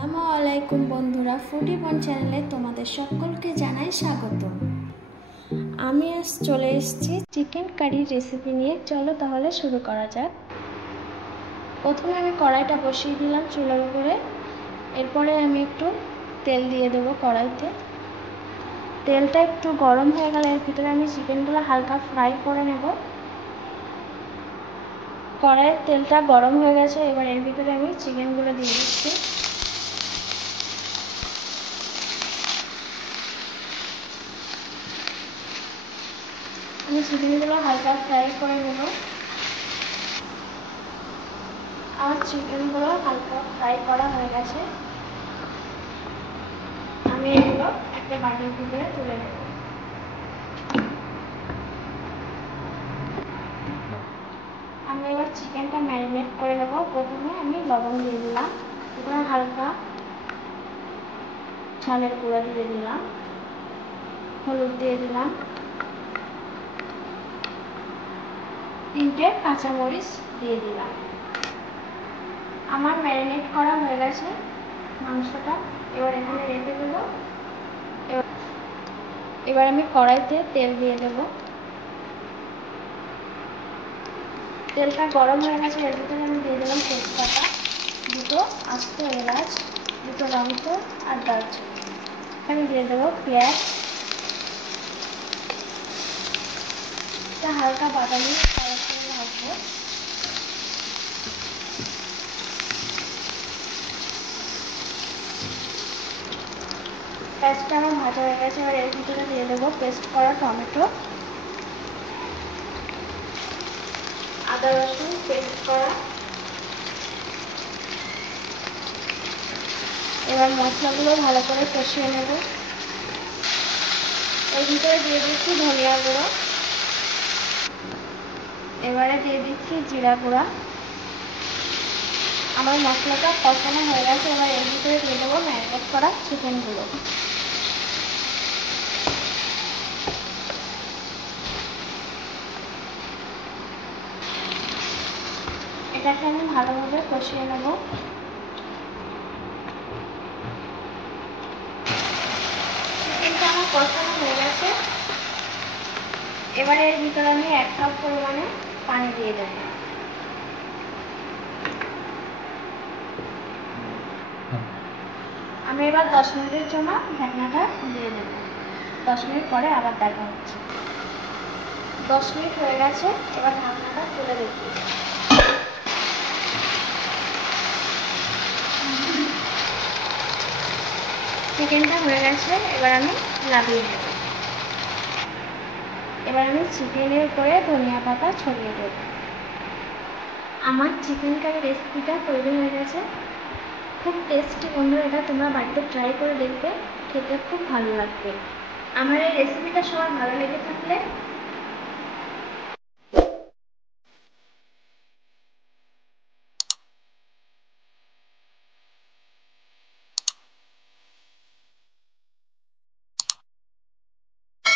আসসালামু আলাইকুম বন্ধুরা, ফুডি বন চ্যানেলে তোমাদের সকলকে জানাই স্বাগত। আমি আজ চলে এসেছি চিকেন কারি রেসিপি নিয়ে। চলো তাহলে শুরু করা যাক। প্রথমে আমি কড়াইটা বসিয়ে দিলাম চুলার উপরে। এরপরে আমি একটু তেল দিয়ে দেবো কড়াইতে। তেলটা একটু গরম হয়ে গেলে এর ভিতরে আমি চিকেনগুলো হালকা ফ্রাই করে নেব। কড়াইয়ের তেলটা গরম হয়ে গেছে, এবার এর ভিতরে আমি চিকেনগুলো দিয়ে দিচ্ছি। আমি চিকেনগুলো হালকা ফ্রাই করে নেব। আমার চিকেনগুলো হালকা ফ্রাই করা হয়ে গেছে। আমি এগুলো একটা বাটির ভিতরে তুলে নেব। আমি এবার চিকেনটা ম্যারিনেট করে নেব। প্রথমে আমি লবণ দিয়ে দিলাম, এবার হালকা ঝালের গুঁড়া দিয়ে দিলাম, হলুদ দিয়ে দিলাম, 3টে কাঁচামরিচ দিয়ে দিলাম। আমার ম্যারিনেট করা হয়ে গেছে মাংসটা, এবার এখানে রেখে দেব। এবার আমি কড়াইতে তেল দিয়ে দেব। তেলটা গরম হয়ে গেছে, এর ভিতরে আমি দিয়ে দিলাম তেজপাতা, 2টো আস্ত এলাচ, 2টো লবঙ্গ আর দারচিনি। আমি দিয়ে দেবো পেঁয়াজ, হালকা বাদামি কালার করে ভাজবো। পেঁয়াজটা আমার ভাজা হয়ে গেছে, এবার এর ভিতরে দিয়ে দেবো পেস্ট করা টমেটো, আদা রসুন পেস্ট করা। এবার মশলাগুলো ভালো করে কষিয়ে নেব। এর ভিতরে দিয়ে দিচ্ছি ধনিয়া গুঁড়ো, এবারে দিয়ে দিচ্ছি জিরা গুঁড়া। আমার মশলাটা কষানো হয়ে গেছে, এবার এর ভিতরে দিয়ে দেবো ম্যারিনেট করা চিকেনগুলো। এটাকে আমি ভালোভাবে কষিয়ে নেব। চিকেনটা আমার কষানো হয়ে গেছে, এবারে এর ভিতরে আমি 1 কাপ পরিমাণে পানি দিয়ে দেব। আমি এবার 10 মিনিটের জন্য ঢাকনাটা দিয়ে দেব। 10 মিনিট পরে আবার দেখা হচ্ছে। 10 মিনিট হয়ে গেছে, এবার ঢাকনাটা তুলে দেখি। চিকেনটা হয়ে গেছে, এবার আমি নামিয়ে নেব। এবার আমি চিকেনের উপরে ধনিয়া পাতা ছড়িয়ে দেব। আমার চিকেন কারি রেসিপিটা তৈরি হয়ে গেছে। খুব টেস্টি বন্ধুরা, এটা তোমরা বাড়িতে ট্রাই করে দেখবে, খেতে খুব ভালো লাগবে। আমার এই রেসিপিটা সবার ভালো লেগে থাকলে